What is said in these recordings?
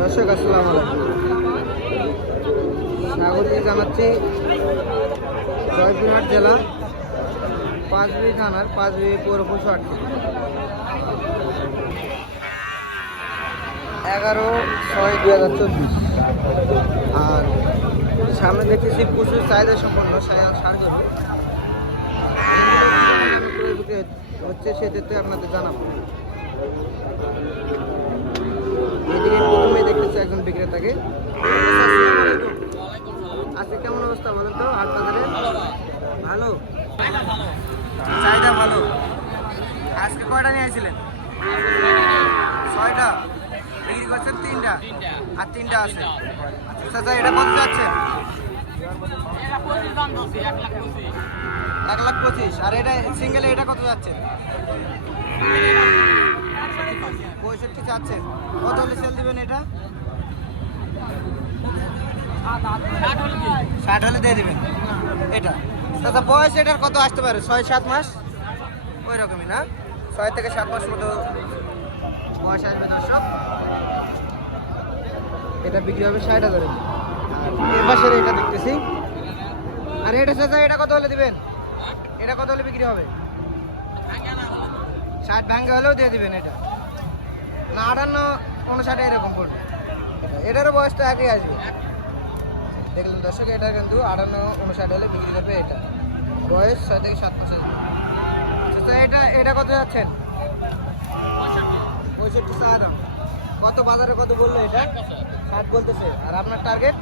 দর্শক আসসালামু আলাইকুম, স্বাগত জানাচ্ছি জয়পুরহাট জেলা পাঁচবিবি থানার পাঁচবিবি পৌর পশু হাট থেকে 11/6/2024। আর সামনে দেখতেছি প্রচুর চাহিদা সম্পন্ন ষাঁড় গরু হচ্ছে, সেক্ষেত্রে আপনাদের জানাবো। এদিকে প্রথমেই দেখতেছি একজন বিক্রেতাকে। আজকে কেমন অবস্থা বলেন তো হাট বাজারে? ভালো, চাহিদা ভালো। আজকে কয়টা নিয়ে আসছিলেন? 6টা বিক্রি করছেন, 3টা আর 3টা আছে। আচ্ছা, এটা কত যাচ্ছেন? 1,25,000। আর এটা সিঙ্গেলে এটা কত যাচ্ছে? 65 চাচ্ছেন। কত হলে সেল দিবেন এটা? 60 হলে দিয়ে দিবেন এটা। আচ্ছা, বয়স এটার কত আসতে পারে? 6-7 মাস ওই রকমই না? 6 থেকে 7 মাস মতো বয়স আসবে দর্শক। এটা বিক্রি হবে 60,000। আর এর পাশে এটা দেখতেছি। আর এটা চাচা এটা কত হলে দিবেন? এটা কত হলে বিক্রি হবে? 60 ভাঙ্গা হলেও দিয়ে দিবেন এটা না? 58-59 এরকম পড়বে। এটারও বয়সটা আগে আসবে। দেখলেন দর্শক, এটা কিন্তু 58-59 হলে বিক্রি করবে এটা। বয়স 6 থেকে 7 মাস আসবে। আচ্ছা, এটা কত যাচ্ছেন? 65 চা দাম। কত বাজারে কত বললো এটা? 60 বলতেছে। আর আপনার টার্গেট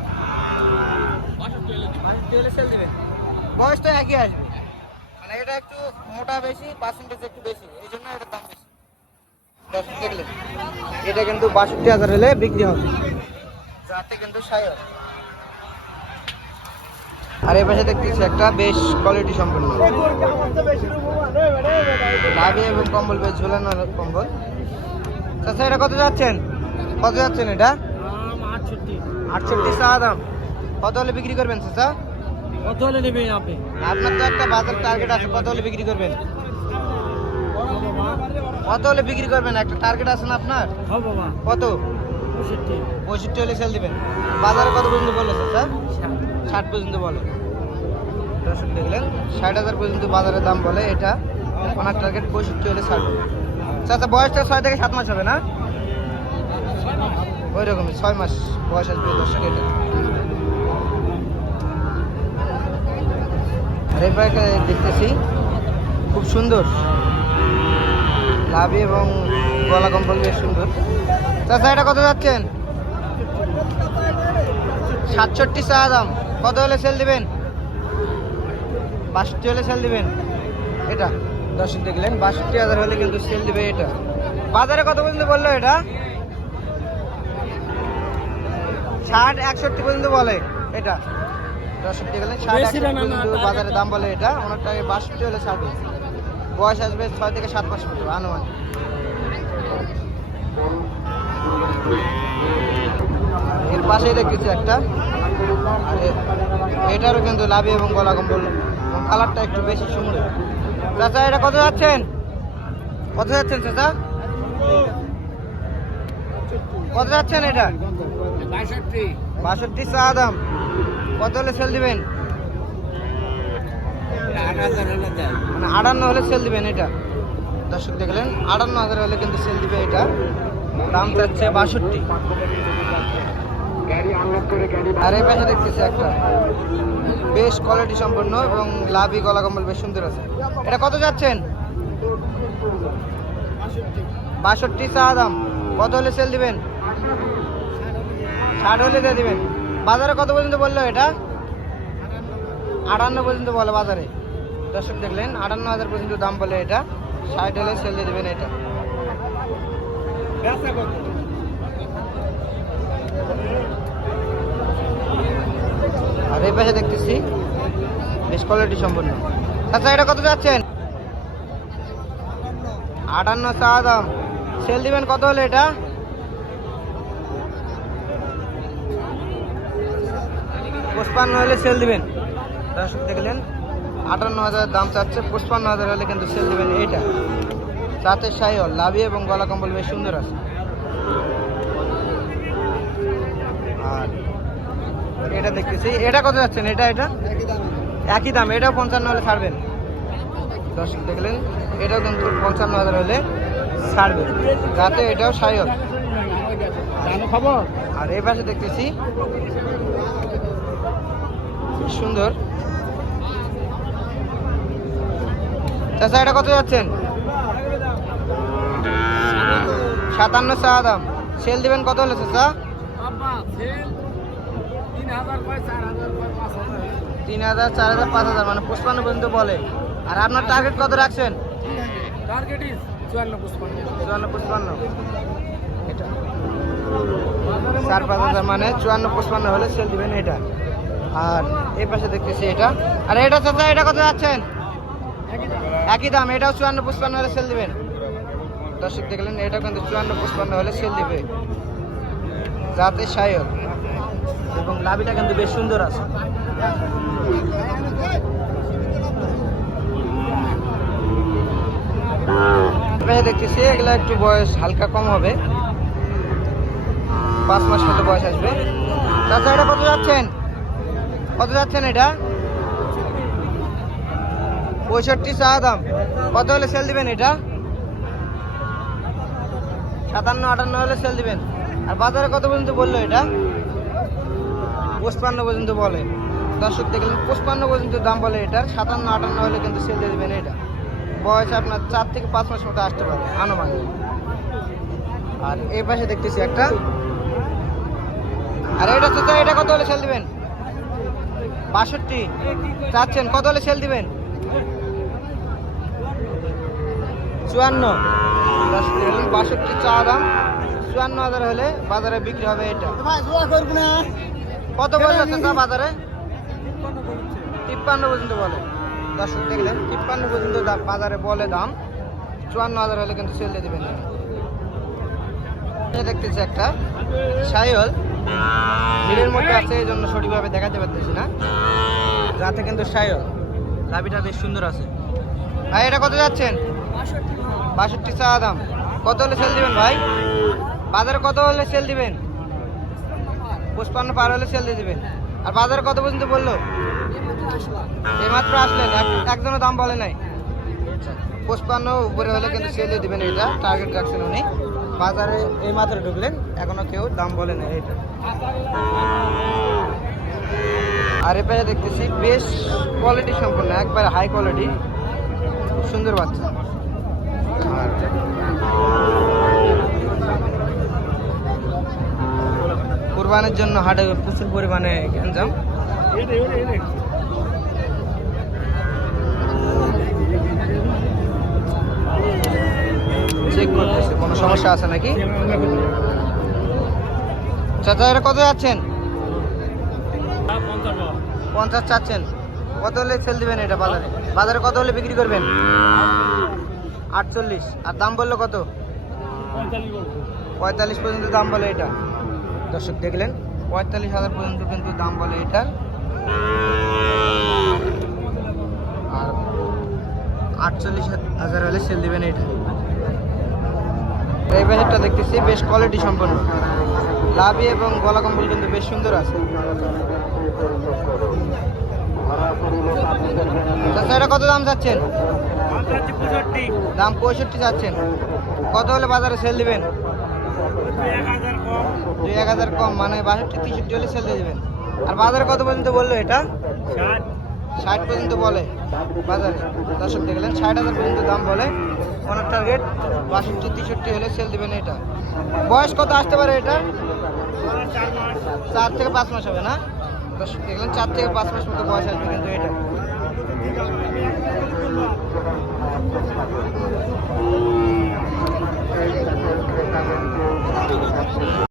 62 হলে সেল দিবেন। বয়সটা একই আসবে, মানে এটা একটু মোটা বেশি, পার্সেন্টেজ একটু বেশি, এই জন্য এটার দাম বেশি। দর্শক দেখলেন, এটা কিন্তু 62,000 হলে বিক্রি হবে, যাতে কিন্তু সায়র। আর এই পাশে দেখতেছি একটা বেশ কোয়ালিটি সম্পন্ন লাভি এবং কম্বল, বেশ ঝুলানো কম্বল। আচ্ছা, এটা কত যাচ্ছেন? কত যাচ্ছেন এটা? 68 চা দাম। কত হলে বিক্রি করবেন চাচা? কত হলে নেবেন আপনি? আপনার তো একটা বাজার টার্গেট আছে, কত হলে বিক্রি করবেন? কত হলে বিক্রি করবেন? একটা টার্গেট আছে না আপনার? কত? 65 হলে সেল দিবেন। বাজারে কত পর্যন্ত বলে চাচা? 60 পর্যন্ত বলে। দর্শক দেখলেন, 60,000 পর্যন্ত বাজারে দাম বলে। এটা ওনার টার্গেট 65 হলে ছাড়বে। চাচা বয়সটা 6 থেকে 7 মাস হবে না? ওই রকমই 6 মাস বয়স আসবে দর্শক এটা। আর এবার দেখতেছি খুব সুন্দর লাভি এবং গলা কম্বল, বেশ সুন্দর। চাচা এটা কত যাচ্ছেন? 67 চা দাম। কত হলে সেল দিবেন? 62 হলে সেল দিবেন এটা। দর্শক দেখলেন, 62,000 হলে কিন্তু সেল দিবে এটা। বাজারে কত পর্যন্ত বললো এটা? 60-61 পর্যন্ত বলে এটা। দর্শক দেখলেন, 60-61 পর্যন্ত বাজারে দাম বলে এটা। অনেকটা 62 হলে ছাড়বে। বয়স আসবে 6 থেকে 7 মাস মতো আনুমানিক। এর পাশেই দেখতেছি একটা, এটারও কিন্তু লাভি এবং গলা কম্বল, কালারটা একটু বেশি সুন্দর। চাচা এটা কত যাচ্ছেন? কত যাচ্ছেন চাচা? কত যাচ্ছেন এটা? 62 চা দাম। কত হলে সেল দিবেন? মানে 58 হলে সেল দিবেন এটা। দর্শক দেখলেন, 58,000 হলে কিন্তু সেল দিবে এটা। দাম চাচ্ছে 62। আর এই পাশে দেখতেছি একটা বেশ কোয়ালিটি সম্পন্ন এবং লাভি গলা কম্বল বেশ সুন্দর আছে। এটা কত যাচ্ছেন? 62 চা দাম। কত হলে সেল দিবেন? 60 হলে দিয়ে দিবেন। বাজারে কত পর্যন্ত বললো এটা? 58 পর্যন্ত বলে বাজারে। দর্শক দেখলেন, 58,000 পর্যন্ত দাম বলে এটা। 60 হলে সেল দিয়ে দেবেন এটা। আর এই পাশে দেখতেছি বেশ কোয়ালিটি সম্পন্ন। আচ্ছা, এটা কত যাচ্ছেন? 58 চা দাম। সেল দিবেন কত হলে এটা? 55 হলে সেল দিবেন। দর্শক দেখলেন, 58,000 দাম চাচ্ছে, 55,000 হলে কিন্তু সেল দিবেন এইটা। রাতের শাহিওয়াল, লাভি এবং গলা কম্বল বেশ সুন্দর আছে। এটা দেখতেছি, এটা কত যাচ্ছেন? এটা একই দাম, এটাও 55 হলে ছাড়বেন। দর্শক দেখলেন, এটাও কিন্তু 55,000 হলে ছাড়বেন, যাতে এটাও সায়ক। খবর আর এই পাশে দেখতেছি সুন্দর। চাচা এটা কত যাচ্ছেন? 57 চা দাম। সেল দিবেন কত হলে চাচা? 3,000, 4,000, 5,000, মানে 55 পর্যন্ত বলে। আর আপনার টার্গেট কত রাখছেন? 54-55। এটা 4-5,000, মানে 54-55 হলে সেল দিবেন এটা। আর এই পাশে দেখতেছি এটা। আর এটা চাচা এটা কত যাচ্ছেন? একই দাম, এটাও 54-55 হলে সেল দিবেন। দর্শক দেখলেন, এটা কিন্তু 54-55 হলে সেল দিবে, যাতে সায়ক এবং লাভিটা কিন্তু বেশ সুন্দর আছে। দেখতেছি এগুলা একটু বয়স হালকা কম হবে, 5 মাস মতো বয়স আসবে। চাচা এটা কত যাচ্ছেন? এটা 65 চা দাম। কত হলে সেল দিবেন এটা? 57-58 হলে সেল দিবেন। আর বাজারে কত পর্যন্ত বললো এটা? 55 পর্যন্ত বলে। দর্শক দেখলেন, 55 পর্যন্ত দাম বলে এটার। 57-58 হলে কিন্তু সেল দিয়ে দেবেন এটা। বয়স আপনার 4 থেকে 5 মাস মতো আসতে পারে আনুমানিক। আর এই পাশে দেখতেছি একটা। আর এটা তো এটা কত হলে সেল দিবেন? 62 চাচ্ছেন, কত হলে সেল দিবেন? 54। 62 চা দাম, 54,000 হলে বাজারে বিক্রি হবে এটা। কত বলছে চাচা বাজারে? 53 পর্যন্ত বলে। দর্শক দেখলেন, 53 পর্যন্ত বাজারে বলে দাম। 54,000 হলে কিন্তু সেল দিয়ে দেবেন। দেখতেছি একটা সাইওয়াল, ভিড়ের মধ্যে আছে, এই জন্য সঠিকভাবে দেখাতে পারতেছি না, যাতে কিন্তু সাইওয়াল। লাভিটা বেশ সুন্দর আছে। ভাই এটা কত যাচ্ছেন? 62 চা দাম। কত হলে সেল দিবেন ভাই? বাজারে কত হলে সেল দিবেন? 55 পার হলে সেল দিয়ে দিবেন। আর বাজারে কত পর্যন্ত বললো? এইমাত্র আসলেন, একজনও দাম বলে নাই। 55 উপরে হলে কিন্তু সেল দিয়ে দিবেন, এটা টার্গেট রাখছেন উনি। বাজারে এইমাত্র ঢুকলেন, এখনো কেউ দাম বলে নাই এটা। আর এ পাশে দেখতেছি বেশ কোয়ালিটি সম্পন্ন, একবার হাই কোয়ালিটি, সুন্দর বাচ্চা। কুরবানির জন্য হাটে প্রচুর পরিমাণে গ্যাঞ্জাম। চেক করতেছে কোনো সমস্যা আছে নাকি। চাচা এটা কত যাচ্ছেন? 50 চাচ্ছেন। কত হলে সেল দিবেন এটা বাজারে? বাজারে কত হলে বিক্রি করবেন? 48। আর দাম বললো কত? 45 পর্যন্ত দাম বলে এটা। দর্শক দেখলেন, 45,000 পর্যন্ত কিন্তু দাম বলে এটার। আর 48,000 হলে সেল দিবেন এটা। এই বাজারটা দেখতেছি বেশ কোয়ালিটি সম্পন্ন, লাভি এবং গলা কম্বল কিন্তু বেশ সুন্দর আছে। এটা কত দাম চাচ্ছেন? দাম 65 চাচ্ছেন। কত হলে বাজারে সেল দিবেন? 2-1,000 কম, মানে 62-63 হলে সেল দিয়ে দেবেন। আর বাজারে কত পর্যন্ত বললো এটা? 60 পর্যন্ত বলে বাজারে। দর্শক দেখলেন, 60,000 পর্যন্ত দাম বলে। ওনার টার্গেট 62-63 হলে সেল দিবেন এটা। বয়স কত আসতে পারে এটা? 4 থেকে 5 মাস হবে না? দর্শক দেখলেন, 4 থেকে 5 মাস মতো বয়স আসবে কিন্তু এটা।